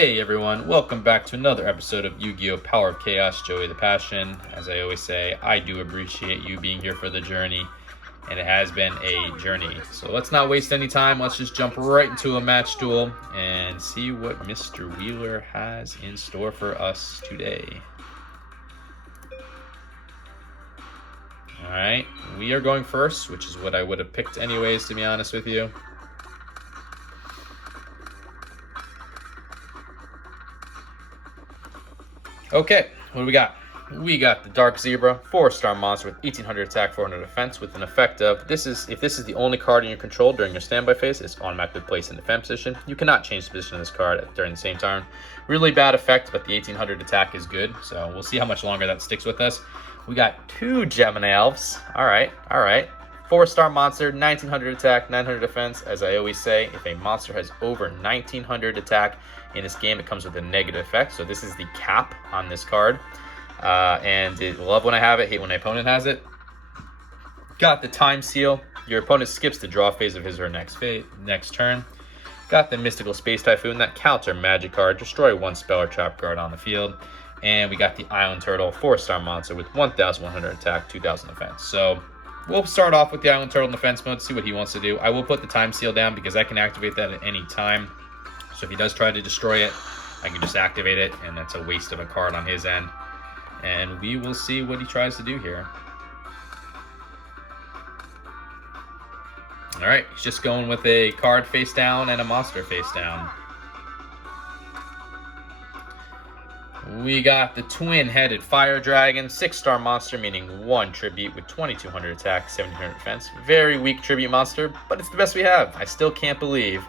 Hey everyone, welcome back to another episode of Yu-Gi-Oh! Power of Chaos, Joey the Passion. As I always say, I do appreciate you being here for the journey, and it has been a journey. So let's not waste any time, let's just jump right into a match duel and see what Mr. Wheeler has in store for us today. Alright, we are going first, which is what I would have picked anyways, to be honest with you. Okay, what do we got? We got the Dark Zebra, 4-star monster with 1800 attack, 400 defense, with an effect of, if this is the only card in your control during your standby phase, it's automatically placed in defense position. You cannot change the position of this card during the same turn. Really bad effect, but the 1800 attack is good, so we'll see how much longer that sticks with us. We got 2 Gemini Elves. Alright. 4-star monster, 1900 attack, 900 defense. As I always say, if a monster has over 1900 attack in this game, it comes with a negative effect. So this is the cap on this card. Love when I have it, hate when my opponent has it. Got the Time Seal. Your opponent skips the draw phase of his or her next turn. Got the Mystical Space Typhoon, that counter magic card. Destroy 1 spell or trap card on the field. And we got the Island Turtle, 4-star monster with 1100 attack, 2000 defense. So we'll start off with the Island Turtle in defense mode, see what he wants to do. I will put the Time Seal down because I can activate that at any time. So if he does try to destroy it, I can just activate it, and that's a waste of a card on his end. And we will see what he tries to do here. Alright, he's just going with a card face down and a monster face down. We got the twin-headed Fire Dragon, 6-star monster, meaning 1 tribute with 2200 attack, 1700 defense. Very weak tribute monster, but it's the best we have. I still can't believe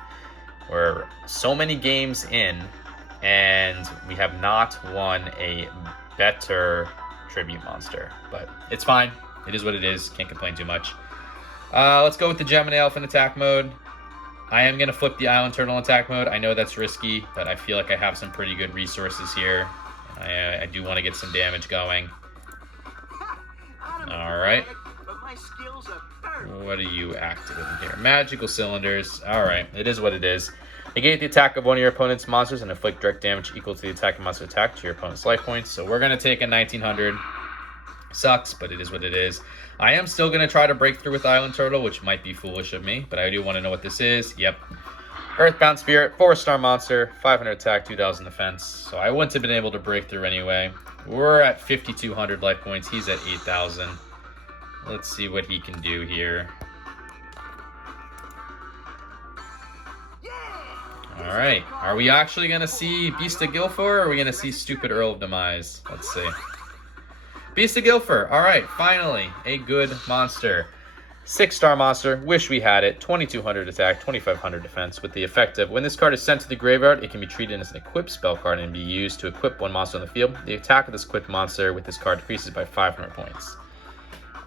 we're so many games in and we have not won a better tribute monster. But it's fine. It is what it is. Can't complain too much. Let's go with the Gemini Elf in attack mode. I am going to flip the Island Turtle in attack mode. I know that's risky, but I feel like I have some pretty good resources here. I do want to get some damage going. Alright. What are you activating here? Magical Cylinders. Alright, it is what it is. Negate the attack of one of your opponent's monsters and inflict direct damage equal to the attacking monster attack to your opponent's life points. So we're going to take a 1900. Sucks, but it is what it is. I am still going to try to break through with Island Turtle, which might be foolish of me, but I do want to know what this is. Yep. Earthbound Spirit, 4-star monster, 500 attack, 2000 defense. So I wouldn't have been able to break through anyway. We're at 5200 life points. He's at 8000. Let's see what he can do here. Alright, are we actually going to see Beast of Guilford, or are we going to see Stupid Earl of Demise? Let's see. Beast of Guilford, alright, finally, a good monster. 6-star monster, wish we had it, 2200 attack, 2500 defense, with the effect of, when this card is sent to the graveyard, it can be treated as an equipped spell card and be used to equip one monster on the field. The attack of this equipped monster with this card decreases by 500 points.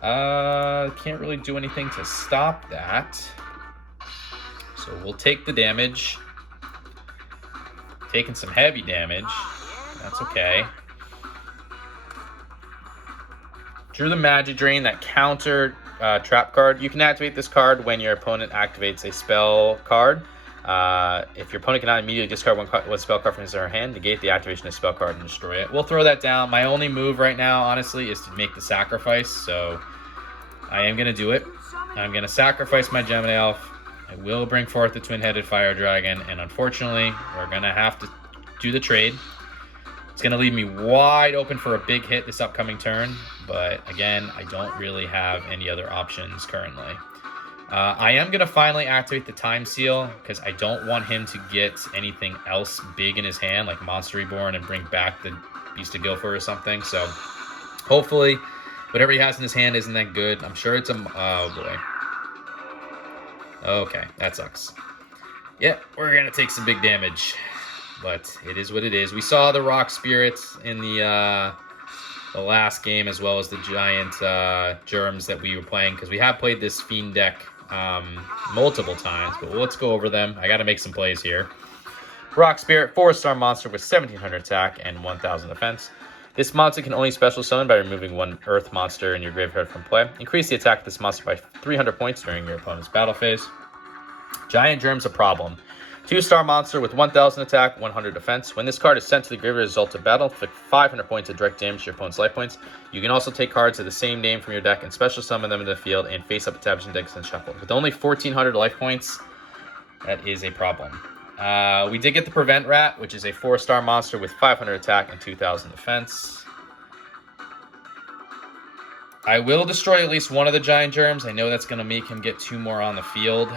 Can't really do anything to stop that. So we'll take the damage. Taking some heavy damage. That's okay. Drew the Magic Drain, that counter trap card. You can activate this card when your opponent activates a spell card. If your opponent cannot immediately discard one spell card from his or her hand, negate the activation of the spell card and destroy it. We'll throw that down. My only move right now, honestly, is to make the sacrifice. So I am going to do it. I'm going to sacrifice my Gemini Elf. I will bring forth the twin-headed Fire Dragon, and unfortunately, we're going to have to do the trade. It's going to leave me wide open for a big hit this upcoming turn, but again, I don't really have any other options currently. I am going to finally activate the Time Seal, because I don't want him to get anything else big in his hand, like Monster Reborn, and bring back the Beast of Guilford or something. So hopefully, whatever he has in his hand isn't that good. I'm sure it's a... oh, boy. Okay, that sucks. Yeah, we're going to take some big damage. But it is what it is. We saw the Rock Spirits in the last game, as well as the giant germs that we were playing, because we have played this Fiend deck multiple times. But let's go over them. I got to make some plays here. Rock Spirit, 4-star monster with 1700 attack and 1000 defense. This monster can only special summon by removing one Earth monster in your graveyard from play. Increase the attack of this monster by 300 points during your opponent's battle phase. Giant Germ's a problem. 2-star monster with 1000 attack, 100 defense. When this card is sent to the graveyard as a result of battle, inflict 500 points of direct damage to your opponent's life points. You can also take cards of the same name from your deck and special summon them into the field and face up tabs and decks and shuffle. With only 1400 life points, that is a problem. We did get the Prevent Rat, which is a 4-star monster with 500 attack and 2000 defense. I will destroy at least one of the Giant Germs. I know that's going to make him get 2 more on the field,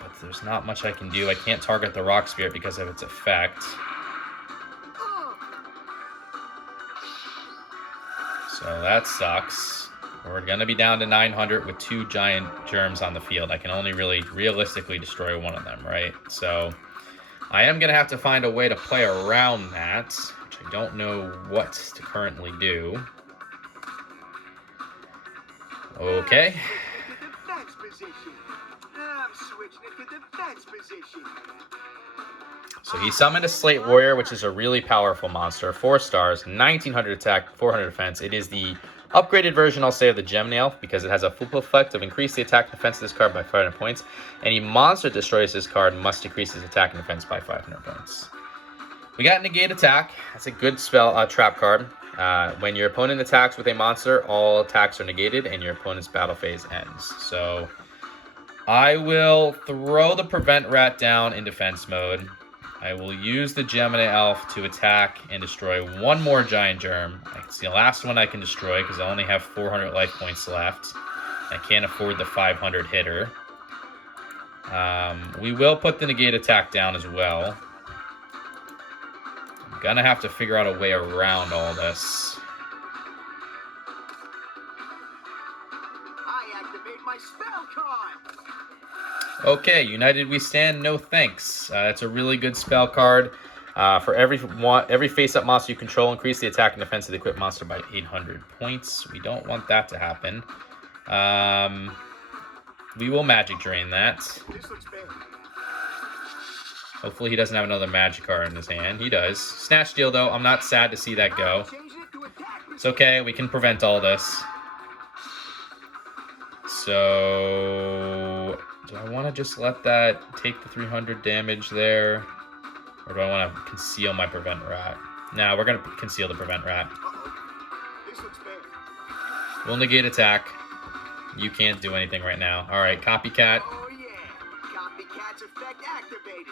but there's not much I can do. I can't target the Rock Spirit because of its effect. So that sucks. We're going to be down to 900 with 2 Giant Germs on the field. I can only really realistically destroy one of them, right? So I am going to have to find a way to play around that, which I don't know what to currently do. Okay. So he summoned a Slate Warrior, which is a really powerful monster. 4 stars, 1900 attack, 400 defense. It is the upgraded version, I'll say, of the Gemini Elf, because it has a full effect of increase the attack and defense of this card by 500 points. Any monster that destroys this card must decrease its attack and defense by 500 points. We got Negate Attack. That's a good spell, trap card. When your opponent attacks with a monster, all attacks are negated and your opponent's battle phase ends. So I will throw the Prevent Rat down in defense mode. I will use the Gemini Elf to attack and destroy one more Giant Germ. It's the last one I can destroy because I only have 400 life points left. I can't afford the 500 hitter. We will put the Negate Attack down as well. I'm gonna have to figure out a way around all this. I activate my spell card. Okay, United We Stand, no thanks. That's a really good spell card. For every face-up monster you control, increase the attack and defense of the equipped monster by 800 points. We don't want that to happen. We will Magic Drain that. This looks bad. Hopefully he doesn't have another Magic card in his hand. He does. Snatch Steal, though. I'm not sad to see that go. It's okay. We can prevent all this. So do I want to just let that take the 300 damage there? Or do I want to conceal my Prevent Rat? Nah, we're going to conceal the Prevent Rat. This looks bad. We'll negate attack. You can't do anything right now. All right, Copycat. Oh yeah, Copycat's effect activated.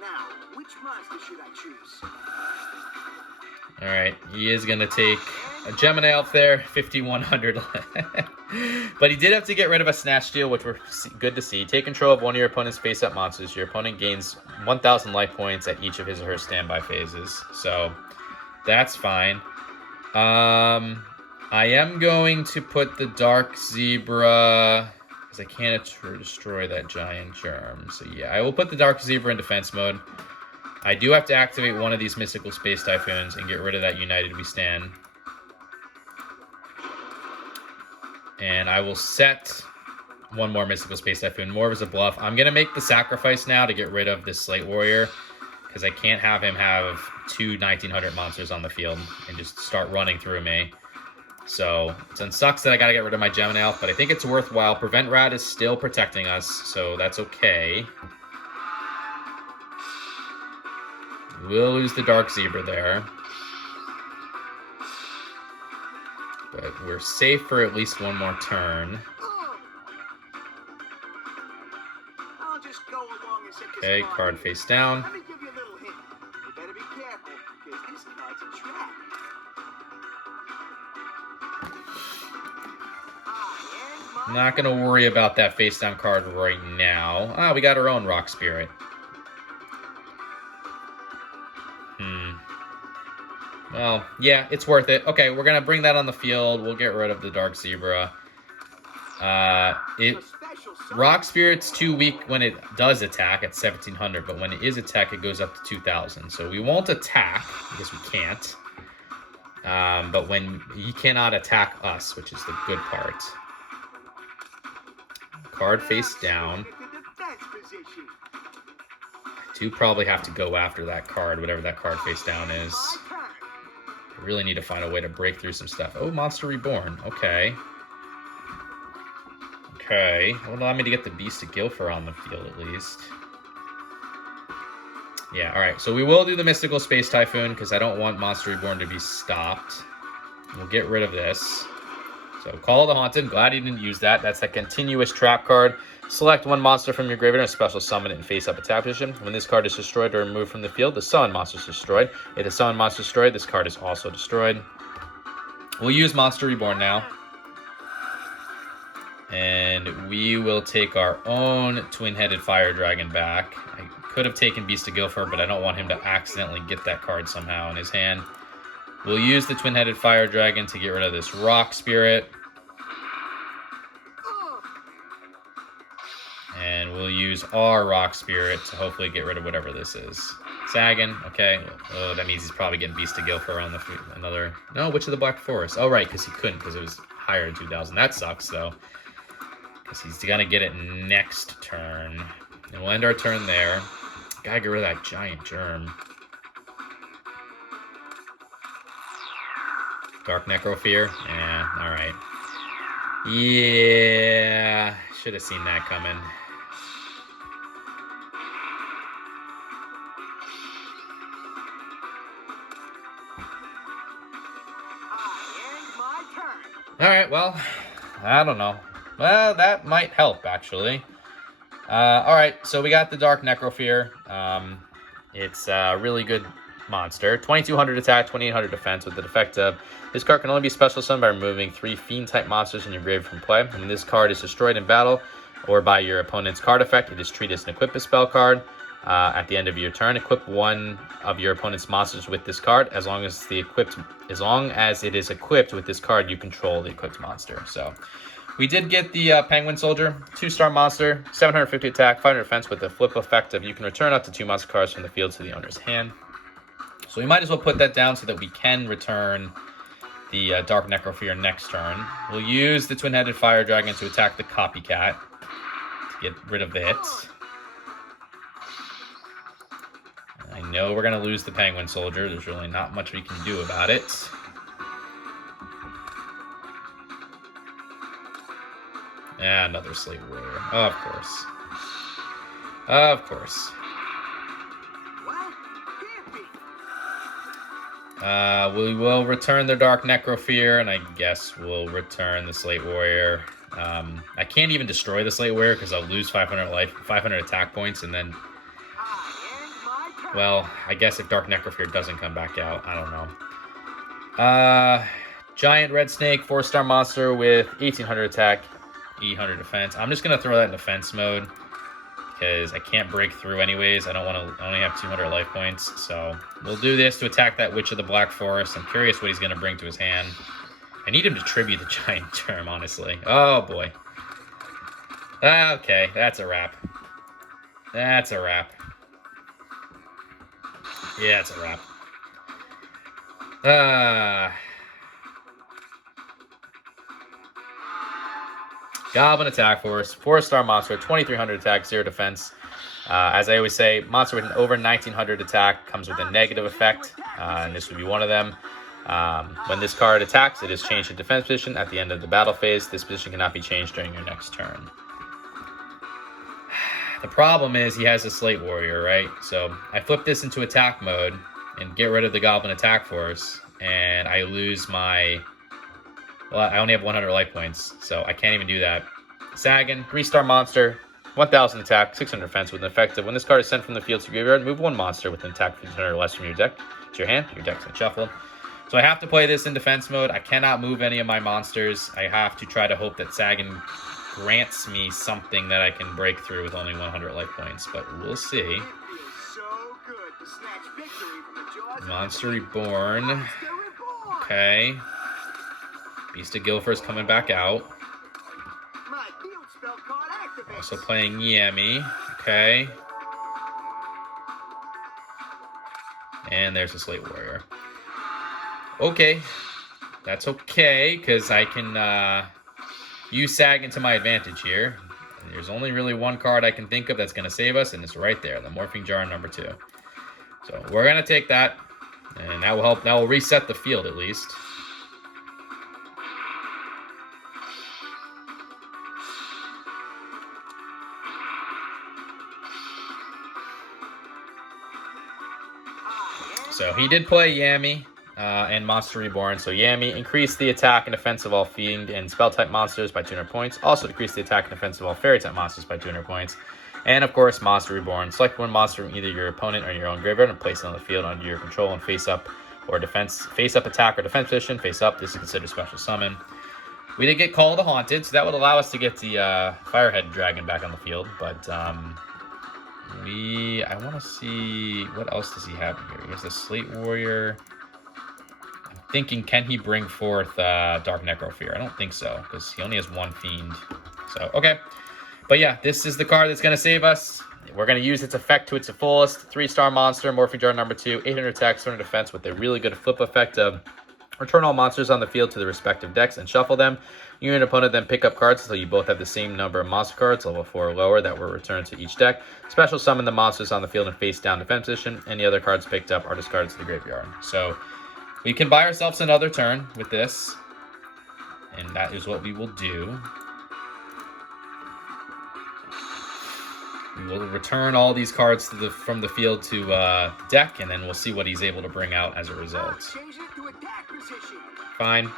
Now, which monster should I choose? All right, he is going to take a Gemini Elf there, 5,100. But he did have to get rid of a Snatch Steal, which were good to see. Take control of one of your opponent's face-up monsters. Your opponent gains 1,000 life points at each of his or her standby phases. So that's fine. I am going to put the Dark Zebra, because I can't destroy that Giant Germ. So yeah, I will put the Dark Zebra in defense mode. I do have to activate one of these Mystical Space Typhoons and get rid of that United We Stand. And I will set one more Mystical Space Typhoon, more as a bluff. I'm going to make the sacrifice now to get rid of this Slate Warrior, because I can't have him have 2 1900 monsters on the field and just start running through me. So it sucks that I got to get rid of my Gemini Elf, but I think it's worthwhile. Prevent Rat is still protecting us, so that's okay. We'll lose the Dark Zebra there. But we're safe for at least one more turn. I'll just go along and set this Okay, card face down. Let me give you a little hint. You better be careful, because this card's a trap. I'm not going to worry about that face down card right now. Ah, we got our own Rock Spirit. Well, yeah, it's worth it. Okay, we're going to bring that on the field. We'll get rid of the Dark Zebra. Rock Spirit's too weak when it does attack at 1,700, but when it is attack, it goes up to 2,000. So we won't attack, because we can't. But when he cannot attack us, which is the good part. Card face down. I do probably have to go after that card, whatever that card face down is. I really need to find a way to break through some stuff. Oh, Monster Reborn. Okay. Okay. It would allow me to get the Beast of Guilford on the field, at least. Yeah, all right. So we will do the Mystical Space Typhoon because I don't want Monster Reborn to be stopped. We'll get rid of this. So Call of the Haunted. Glad he didn't use that. That's a continuous trap card. Select one monster from your graveyard and special summon it in face-up attack position. When this card is destroyed or removed from the field, the summon monster is destroyed. If the summon monster is destroyed, this card is also destroyed. We'll use Monster Reborn now. And we will take our own Twin-Headed Fire Dragon back. I could have taken Beast of Guilford, but I don't want him to accidentally get that card somehow in his hand. We'll use the Twin-Headed Fire Dragon to get rid of this Rock Spirit. And we'll use our Rock Spirit to hopefully get rid of whatever this is. Sagan, okay. Oh, that means he's probably getting Beast of Guilford on the another... No, Witch of the Black Forest. Oh, right, because he couldn't, because it was higher than 2,000. That sucks, though. Because he's going to get it next turn. And we'll end our turn there. Gotta get rid of that giant germ. Dark Necrofear? Yeah, alright. Yeah, should have seen that coming. Alright, well, I don't know. Well, that might help, actually. Alright, so we got the Dark Necrofear. It's a really good monster. 2,200 attack, 2,800 defense with the effect of this card can only be special summoned by removing 3 Fiend-type monsters in your graveyard from play. When this card is destroyed in battle or by your opponent's card effect, it is treated as an equip a spell card. At the end of your turn, equip one of your opponent's monsters with this card. As long as it is equipped with this card, you control the equipped monster. So we did get the Penguin Soldier, 2-star monster, 750 attack, 500 defense with the flip effect of you can return up to 2 monster cards from the field to the owner's hand. So we might as well put that down so that we can return the Dark Necrofear next turn. We'll use the Twin-Headed Fire Dragon to attack the Copycat to get rid of it. I know we're going to lose the Penguin Soldier. There's really not much we can do about it. And another Slate Warrior. Of course. Of course. We will return the Dark Necrofear, and I guess we'll return the Slate Warrior. I can't even destroy the Slate Warrior because I'll lose 500 attack points, and then... Well, I guess if Dark Necrofear doesn't come back out, I don't know. Giant Red Snake, 4-star monster with 1,800 attack, 800 defense. I'm just going to throw that in defense mode because I can't break through anyways. I only have 200 life points. So we'll do this to attack that Witch of the Black Forest. I'm curious what he's going to bring to his hand. I need him to tribute the Giant Germ, honestly. Oh, boy. Okay, that's a wrap. That's a wrap. Yeah, it's a wrap. Goblin Attack Force, 4-star monster, 2,300 attack, 0 defense. As I always say, monster with an over 1,900 attack comes with a negative effect, and this would be one of them. When this card attacks, it is changed to defense position at the end of the battle phase. This position cannot be changed during your next turn. The problem is he has a Slate Warrior, right? So I flip this into attack mode and get rid of the Goblin Attack Force, and I lose my... Well, I only have 100 life points, so I can't even do that. Sagan, 3-star monster, 1,000 attack, 600 defense with an effect of when this card is sent from the field to your graveyard, move one monster with an attack 1,500 or less from your deck to your hand. Your deck's shuffled. So I have to play this in defense mode. I cannot move any of my monsters. I have to try to hope that Sagan grants me something that I can break through with only 100 life points, but we'll see. Monster Reborn. Okay. Beast of Guilford is coming back out. Also playing Yami. Okay. And there's a Slate Warrior. Okay. That's okay, because I can use Sagan to my advantage here. There's only really one card I can think of that's going to save us, and it's right there, the Morphing Jar number 2. So we're going to take that, and that will help. That will reset the field at least. So he did play Yami and Monster Reborn. So Yami increased the attack and defense of all Fiend and Spell-type monsters by 200 points. Also decreased the attack and defense of all Fairy-type monsters by 200 points. And of course, Monster Reborn. Select one monster from either your opponent or your own graveyard and place it on the field under your control and face up or defense, face up attack or defense position. Face up. This is considered special summon. We did get Call of the Haunted, so that would allow us to get the Firehead Dragon back on the field. But I want to see, what else does he have here? He has the Slate Warrior. I'm thinking, can he bring forth Dark Necrofear? I don't think so, because he only has one Fiend. So, okay. But yeah, this is the card that's going to save us. We're going to use its effect to its fullest. 3-star monster, Morphing Jar number 2, 800 attack, 200 defense with a really good flip effect of return all monsters on the field to the respective decks and shuffle them. You and your opponent then pick up cards until you both have the same number of monster cards, level 4 or lower, that were returned to each deck. Special summon the monsters on the field in face down defense position. Any other cards picked up are discarded to the graveyard. So we can buy ourselves another turn with this, and that is what we will do. We will return all these cards to from the field to deck, and then we'll see what he's able to bring out as a result. Fine.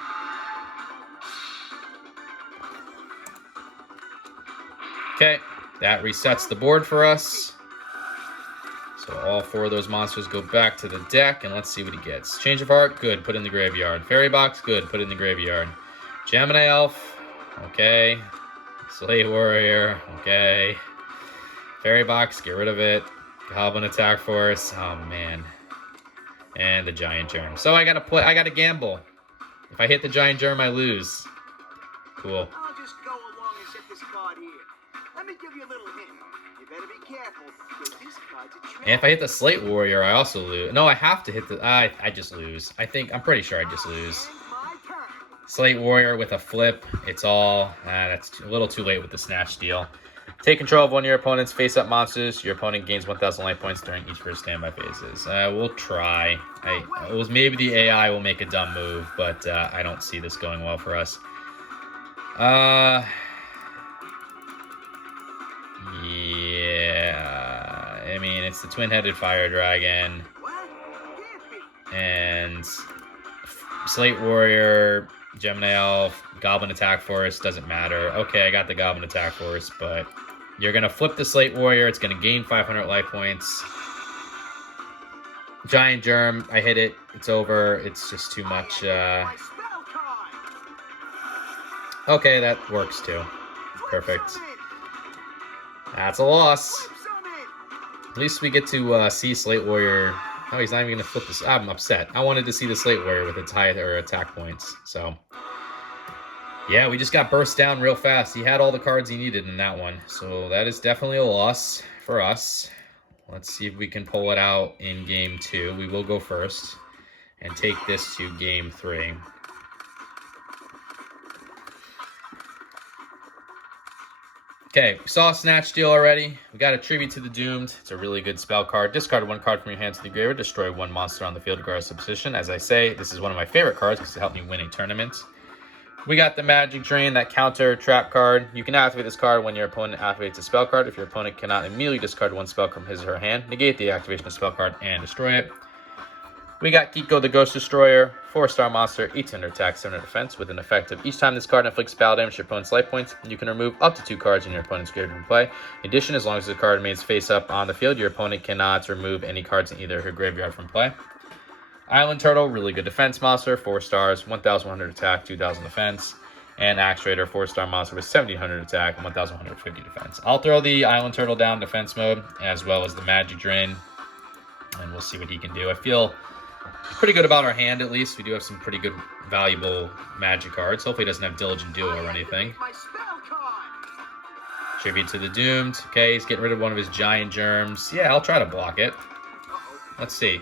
Okay, that resets the board for us. So all 4 of those monsters go back to the deck, and let's see what he gets. Change of Heart, good, put in the graveyard. Fairy Box, good, put in the graveyard. Gemini Elf, okay. Slate Warrior, okay. Fairy Box, get rid of it. Goblin Attack Force, oh man. And the Giant Germ. So I gotta gamble. If I hit the Giant Germ, I lose. Cool. I'll just go along and set this card here. Let me give you a little hint. You better be careful, because this card's a trap. And if I hit the Slate Warrior, I also lose. No, I have to hit the... I just lose. I'm pretty sure I just lose. Slate Warrior with a flip. It's all... that's a little too late with the Snatch deal. Take control of one of your opponent's face-up monsters. Your opponent gains 1,000 life points during each of her standby phases. We'll try. Maybe the AI will make a dumb move, but I don't see this going well for us. Yeah. I mean, it's the twin-headed fire dragon. And Slate Warrior, Gemini Elf, Goblin Attack Force, doesn't matter. Okay, I got the Goblin Attack Force, but you're going to flip the Slate Warrior. It's going to gain 500 life points. Giant Germ, I hit it. It's over. It's just too much. Okay, that works too. Perfect. That's a loss. At least we get to see Slate Warrior. Oh, he's not even going to flip this. I'm upset. I wanted to see the Slate Warrior with its higher attack points. So, yeah, we just got burst down real fast. He had all the cards he needed in that one. So that is definitely a loss for us. Let's see if we can pull it out in Game 2. We will go first and take this to Game 3. Okay, we saw a Snatch deal already. We got a Tribute to the Doomed. It's a really good spell card. Discard 1 card from your hand to the graveyard. Destroy 1 monster on the field regardless of position. As I say, this is one of my favorite cards because it helped me win a tournament. We got the Magic Drain, that counter trap card. You can activate this card when your opponent activates a spell card. If your opponent cannot immediately discard 1 spell from his or her hand, negate the activation of spell card and destroy it. We got Kiko the Ghost Destroyer, 4-star monster, 800 attack, 700 defense, with an effect of each time this card inflicts battle damage to your opponent's life points, you can remove up to 2 cards in your opponent's graveyard from play. In addition, as long as the card remains face up on the field, your opponent cannot remove any cards in either her graveyard from play. Island Turtle, really good defense monster, 4 stars, 1,100 attack, 2,000 defense. And Axe Raider, 4-star monster with 1,700 attack and 1,150 defense. I'll throw the Island Turtle down defense mode, as well as the Magic Drain, and we'll see what he can do. I feel pretty good about our hand, at least. We do have some pretty good, valuable magic cards. Hopefully he doesn't have Diligent Duel or anything. Tribute to the Doomed. Okay, he's getting rid of one of his Giant Germs. Yeah, I'll try to block it. Let's see.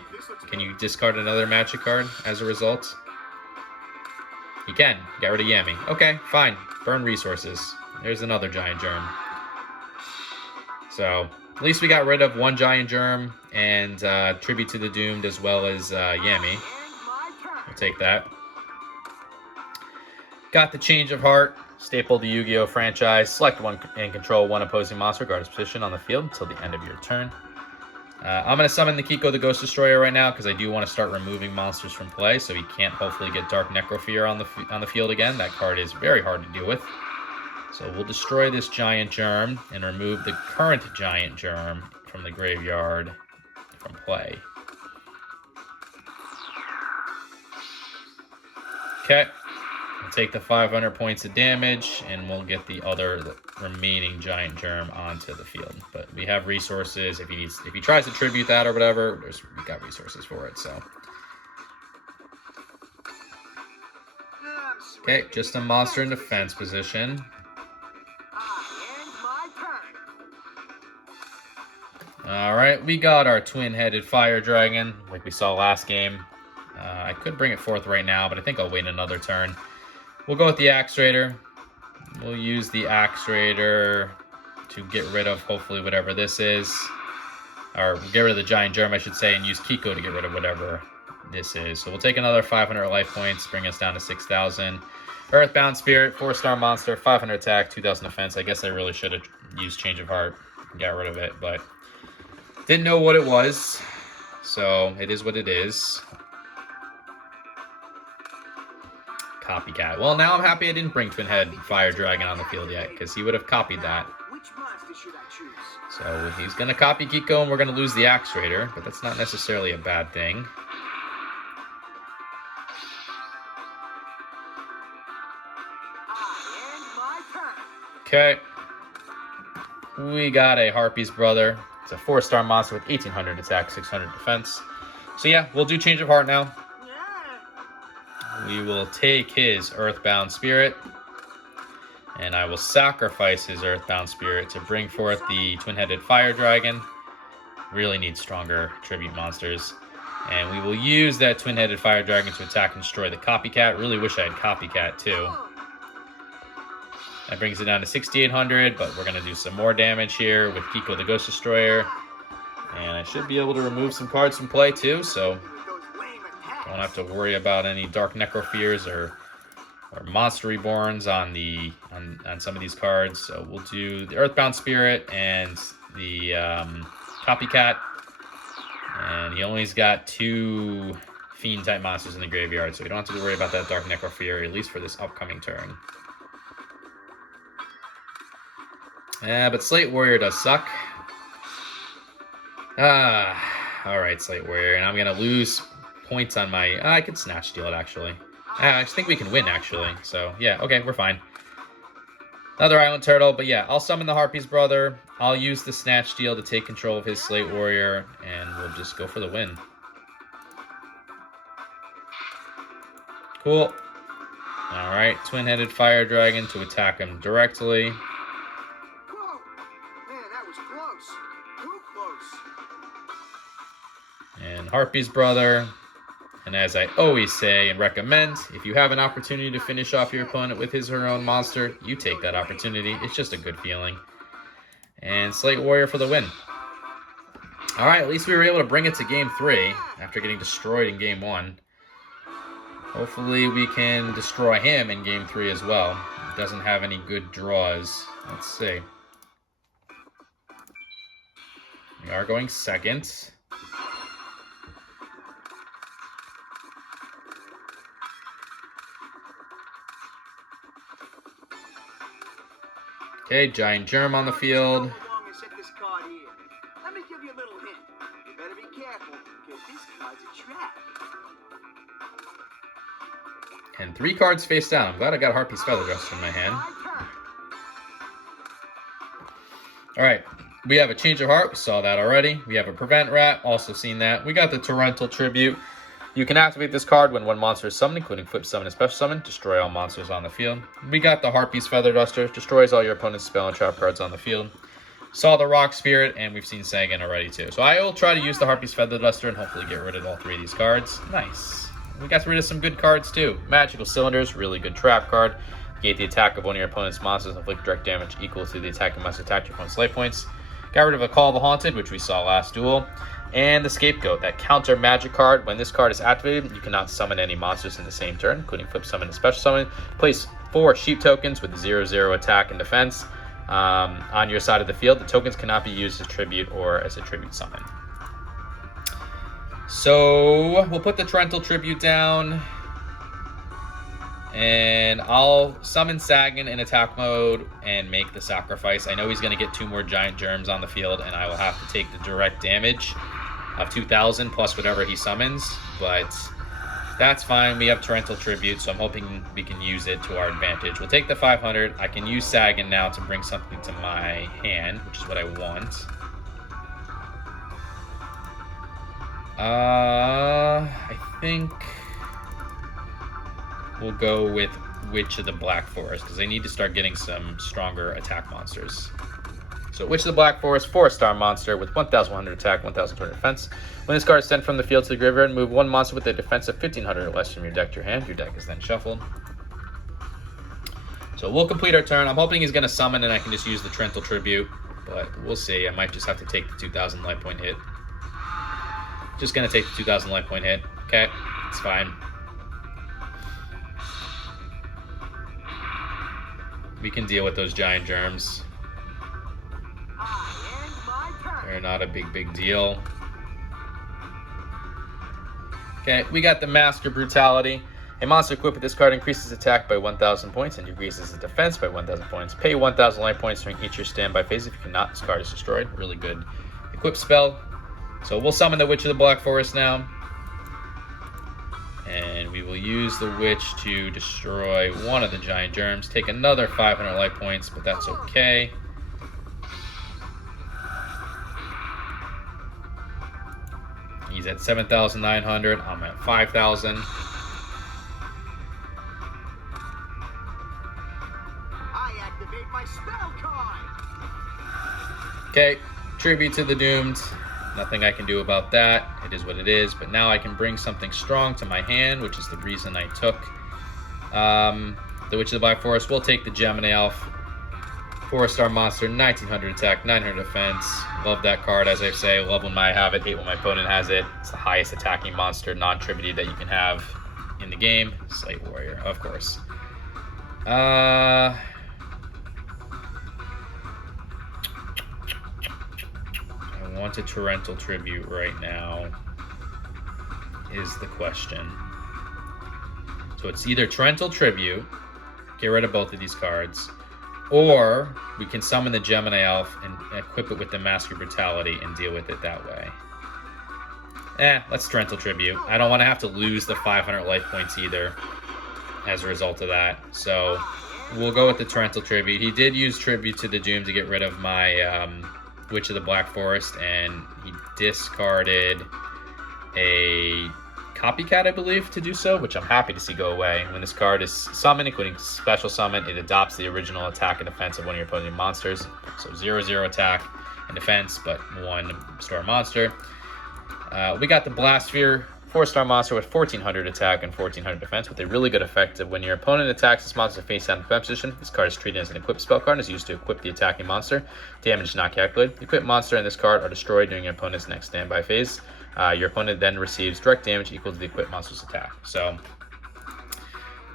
Can you discard another magic card as a result? You can. Get rid of Yami. Okay, fine. Burn resources. There's another Giant Germ. So, at least we got rid of 1 Giant Germ and Tribute to the Doomed as well as Yami. We'll take that. Got the Change of Heart. Staple the Yu-Gi-Oh! Franchise. Select 1 and control 1 opposing monster, regardless of position on the field until the end of your turn. I'm going to summon the Kiko the Ghost Destroyer right now because I do want to start removing monsters from play so he can't hopefully get Dark Necrofear on the field again. That card is very hard to deal with. So we'll destroy this Giant Germ and remove the current Giant Germ from the graveyard from play. Okay. We'll take the 500 points of damage, and we'll get the remaining Giant Germ onto the field. But we have resources. If he tries to tribute that or whatever, we got resources for it. So, okay, just a monster in defense position. All right, we got our twin-headed fire dragon, like we saw last game. I could bring it forth right now, but I think I'll wait another turn. We'll go with the Axe Raider. We'll use the Axe Raider to get rid of hopefully whatever this is. Or get rid of the Giant Germ, I should say, and use Kiko to get rid of whatever this is. So we'll take another 500 life points, bring us down to 6,000. Earthbound Spirit, 4-star monster, 500 attack, 2,000 defense. I guess I really should have used Change of Heart and got rid of it, but didn't know what it was. So it is what it is. Copycat. Well, now I'm happy I didn't bring Twin Head Fire Dragon on the field yet, because he would have copied that. So he's going to copy Kiko, and we're going to lose the Axe Raider, but that's not necessarily a bad thing. Okay. We got a Harpy's Brother. It's a 4-star monster with 1,800 attack, 600 defense. So yeah, we'll do Change of Heart now. We will take his Earthbound Spirit, and I will sacrifice his Earthbound Spirit to bring forth the Twin-Headed Fire Dragon. Really need stronger tribute monsters. And we will use that Twin-Headed Fire Dragon to attack and destroy the Copycat. Really wish I had Copycat too. That brings it down to 6,800, but we're going to do some more damage here with Kiko the Ghost Destroyer. And I should be able to remove some cards from play too, so don't have to worry about any Dark Necrofears or Monster Reborns on some of these cards. So we'll do the Earthbound Spirit and the Copycat. And he only's got 2 Fiend-type monsters in the graveyard, so we don't have to worry about that Dark Necrofear, at least for this upcoming turn. Yeah, but Slate Warrior does suck. Alright, Slate Warrior, and I'm going to lose points on my... I could Snatch Steal it, actually. I think we can win, actually. So, yeah, okay, we're fine. Another Island Turtle, but yeah, I'll summon the Harpy's Brother. I'll use the Snatch Steal to take control of his Slate Warrior, and we'll just go for the win. Cool. Alright, Twin-Headed Fire Dragon to attack him directly. And Harpy's Brother. And as I always say and recommend, if you have an opportunity to finish off your opponent with his or her own monster, you take that opportunity. It's just a good feeling. And Slate Warrior for the win. Alright, at least we were able to bring it to Game 3 after getting destroyed in Game 1. Hopefully we can destroy him in Game 3 as well. He doesn't have any good draws. Let's see. We are going second. Okay, Giant Germ on the field. Let me give you a little hint. You better be careful, because this card's a trap. And 3 cards face down. I'm glad I got Harpy's Feather Duster in my hand. Alright, we have a Change of Heart. We saw that already. We have a Prevent Rat. Also seen that. We got the Torrential Tribute. You can activate this card when one monster is summoned, including Flip Summon and Special Summon. Destroy all monsters on the field. We got the Harpy's Feather Duster. Destroys all your opponent's spell and trap cards on the field. Saw the Rock Spirit, and we've seen Sagan already too. So I will try to use the Harpy's Feather Duster and hopefully get rid of all 3 of these cards. Nice. We got rid of some good cards too. Magical Cylinders, really good trap card. Gate the attack of one of your opponent's monsters and inflict direct damage equal to the attacking monster attack your opponent's life points. Got rid of a Call of the Haunted, which we saw last duel. And the Scapegoat, that counter magic card. When this card is activated, you cannot summon any monsters in the same turn, including Flip Summon and Special Summon. Place 4 Sheep tokens with 0/0 attack and defense on your side of the field. The tokens cannot be used as tribute or as a tribute summon. So we'll put the Torrential Tribute down. And I'll summon Sagan in attack mode and make the sacrifice. I know he's going to get 2 more giant germs on the field, and I will have to take the direct damage of 2,000 plus whatever he summons. But that's fine. We have Torrential Tribute, so I'm hoping we can use it to our advantage. We'll take the 500. I can use Sagan now to bring something to my hand, which is what I want. I think we'll go with Witch of the Black Forest, because they need to start getting some stronger attack monsters. So Witch of the Black Forest, 4-star monster with 1,100 attack, 1,200 defense. When this card is sent from the field to the graveyard, move 1 monster with a defense of 1,500 or less from your deck to your hand. Your deck is then shuffled. So we'll complete our turn. I'm hoping he's going to summon and I can just use the Torrential Tribute, but we'll see. I might just have to take the 2,000 life point hit. Just going to take the 2,000 life point hit. Okay, it's fine. We can deal with those giant germs. They're not a big deal. Okay, we got the Master Brutality. A monster equipped with this card increases attack by 1,000 points and decreases its defense by 1,000 points. Pay 1,000 life points during each your standby phase. If you cannot, this card is destroyed. Really good equip spell. So we'll summon the Witch of the Black Forest now. And we will use the Witch to destroy one of the giant germs. Take another 500 life points, but that's okay. He's at 7,900. I'm at 5,000. I activate my spell card. Okay, Tribute to the Doomed. Nothing I can do about that. It is what it is. But now I can bring something strong to my hand, which is the reason I took the Witch of the Black Forest. We'll take the Gemini Elf. 4-star monster, 1,900 attack, 900 defense. Love that card, as I say. Love when I have it, hate when my opponent has it. It's the highest attacking monster, non-tributed, that you can have in the game. Slate Warrior, of course. I want a Torrential Tribute right now, is the question. So it's either Torrential Tribute, get rid of both of these cards, or we can summon the Gemini Elf and equip it with the Master Brutality and deal with it that way. Let's Torrential Tribute. I don't want to have to lose the 500 life points either as a result of that. So we'll go with the Torrential Tribute. He did use Tribute to the Doom to get rid of my Witch of the Black Forest, and he discarded a Copycat, I believe, to do so, which I'm happy to see go away. When this card is summoned, including special summon, it adopts the original attack and defense of one of your opposing monsters. So 0/0 attack and defense, but 1-star monster. We got the Blastsphere, 4-star monster with 1,400 attack and 1,400 defense, with a really good effect of when your opponent attacks this monster face down in defense position. This card is treated as an equipped spell card and is used to equip the attacking monster. Damage not calculated. The equipped monster and this card are destroyed during your opponent's next standby phase. Your opponent then receives direct damage equal to the equipped monster's attack. So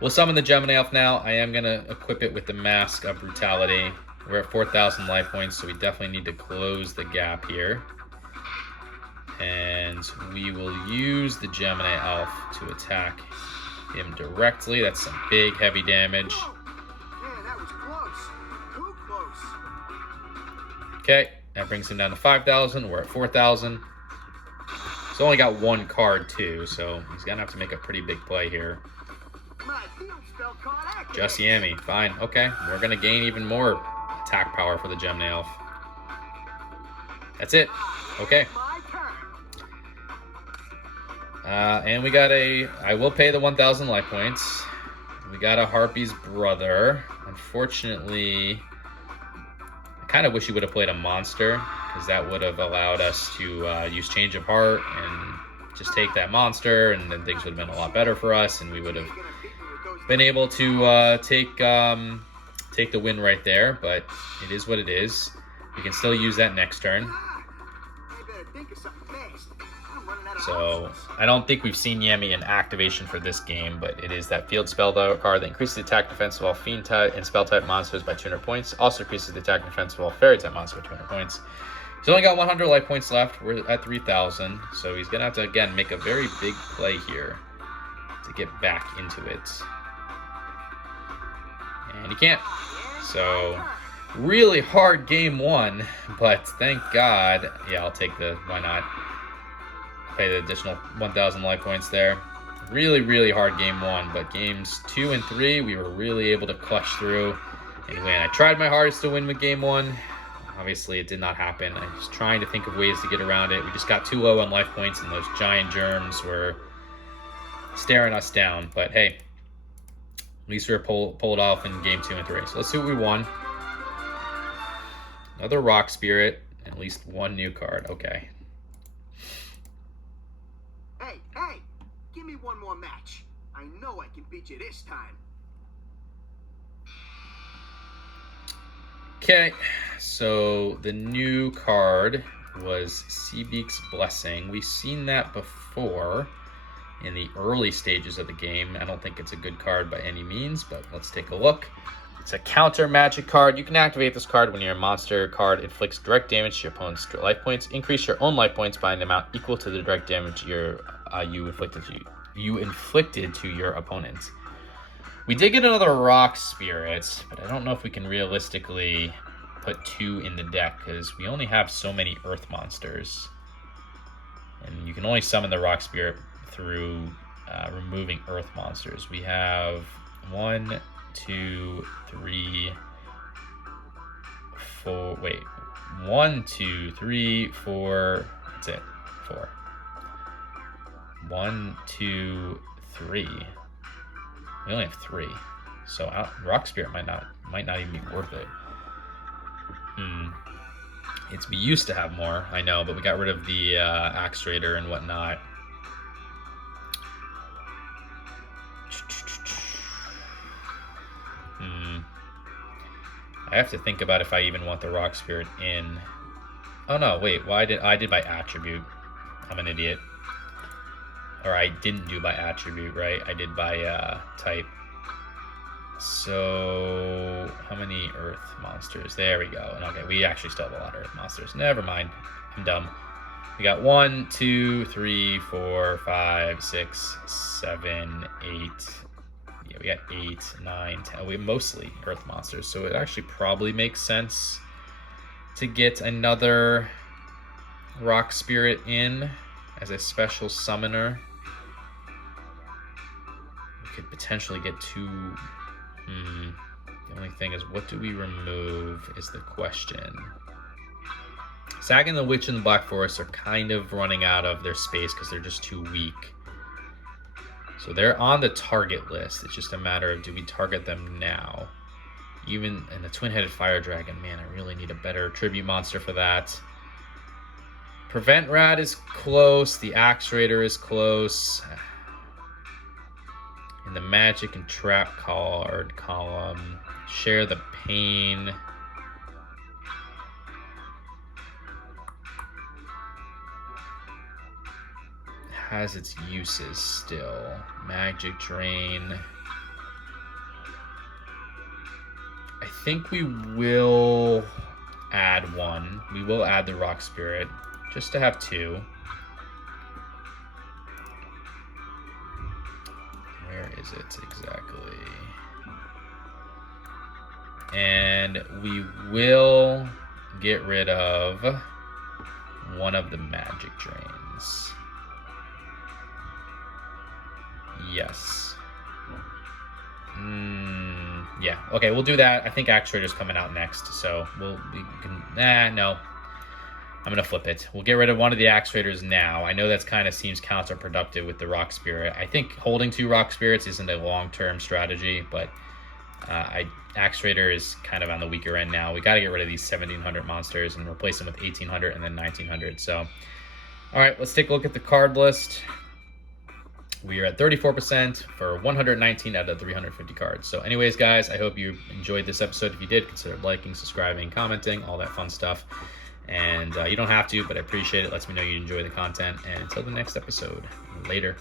we'll summon the Gemini Elf now. I am going to equip it with the Mask of Brutality. We're at 4,000 life points, so we definitely need to close the gap here. And we will use the Gemini Elf to attack him directly. That's some big, heavy damage. Man, that was close. Too close. Okay, that brings him down to 5,000. We're at 4,000. He's only got one card, too, so he's going to have to make a pretty big play here. My field spell card activates. Just Yami. Fine. Okay, we're going to gain even more attack power for the Gemini Elf. That's it. Okay. My turn. And we got I will pay the 1,000 life points. We got a Harpy's Brother. Unfortunately, I kind of wish he would have played a monster, because that would have allowed us to use Change of Heart and just take that monster, and then things would have been a lot better for us, and we would have been able to take the win right there. But it is what it is. We can still use that next turn. I better think of something fast. I'm running out of So options. I don't think we've seen Yami in activation for this game, but it is that field spell card that increases the attack defense of all fiend type and spell type monsters by 200 points. Also increases the attack defense of all fairy type monsters by 200 points. He's only got 100 life points left. We're at 3,000. So he's going to have to, again, make a very big play here to get back into it. And he can't. So, really hard game one. But thank God. Yeah, I'll take the, why not? Pay the additional 1,000 life points there. Really, really hard game one. But games 2 and 3, we were really able to clutch through and win. I tried my hardest to win with game one. Obviously, it did not happen. I was trying to think of ways to get around it. We just got too low on life points, and those giant germs were staring us down. But hey, at least we were pulled off in game 2 and 3. So let's see what we won. Another Rock Spirit, and at least one new card. Okay. Hey, give me one more match. I know I can beat you this time. Okay, so the new card was Seabeak's Blessing. We've seen that before in the early stages of the game. I don't think it's a good card by any means, but let's take a look. It's a counter magic card. You can activate this card when your monster card inflicts direct damage to your opponent's life points. Increase your own life points by an amount equal to the direct damage you inflicted to your opponent. We did get another Rock Spirit, but I don't know if we can realistically put 2 in the deck because we only have so many Earth monsters. And you can only summon the Rock Spirit through removing Earth monsters. We have 1, 2, 3, 4. Wait, 1, 2, 3, 4. That's it. 4. 1, 2, 3. We only have 3, so Rock Spirit might not even be worth it. We used to have more, I know, but we got rid of the Axe Raider and whatnot. I have to think about if I even want the Rock Spirit in. Oh no, wait, I did by attribute. I'm an idiot. Or I didn't do by attribute, right? I did by type. So, how many Earth monsters? There we go. And okay, we actually still have a lot of Earth monsters. Never mind. I'm dumb. We got 1, 2, 3, 4, 5, 6, 7, 8. Yeah, we got 8, 9, 10. We mostly Earth monsters. So it actually probably makes sense to get another Rock Spirit in as a special summoner. Could potentially get 2. The only thing is, what do we remove is the question. Sagan the Witch and the Black Forest are kind of running out of their space because they're just too weak. So they're on the target list. It's just a matter of, do we target them now? Even in the Twin-Headed Fire Dragon, man, I really need a better tribute monster for that. Prevent Rat is close. The Axe Raider is close. In the Magic and Trap card column, Share the Pain. Has its uses still. Magic Drain. I think we will add 1. We will add the Rock Spirit just to have 2. Where is it exactly? And we will get rid of one of the Magic Drains. Yes. Yeah. Okay, we'll do that. I think Axe Raider's coming out next, so no. I'm gonna flip it. We'll get rid of one of the Axe Raiders now. I know that kind of seems counterproductive with the Rock Spirit. I think holding 2 Rock Spirits isn't a long-term strategy, but Axe Raider is kind of on the weaker end now. We got to get rid of these 1700 monsters and replace them with 1800 and then 1900. So, all right, let's take a look at the card list. We are at 34% for 119 out of 350 cards. So anyways, guys, I hope you enjoyed this episode. If you did, consider liking, subscribing, commenting, all that fun stuff. And you don't have to, but I appreciate it. Lets me know you enjoy the content. And until the next episode, later.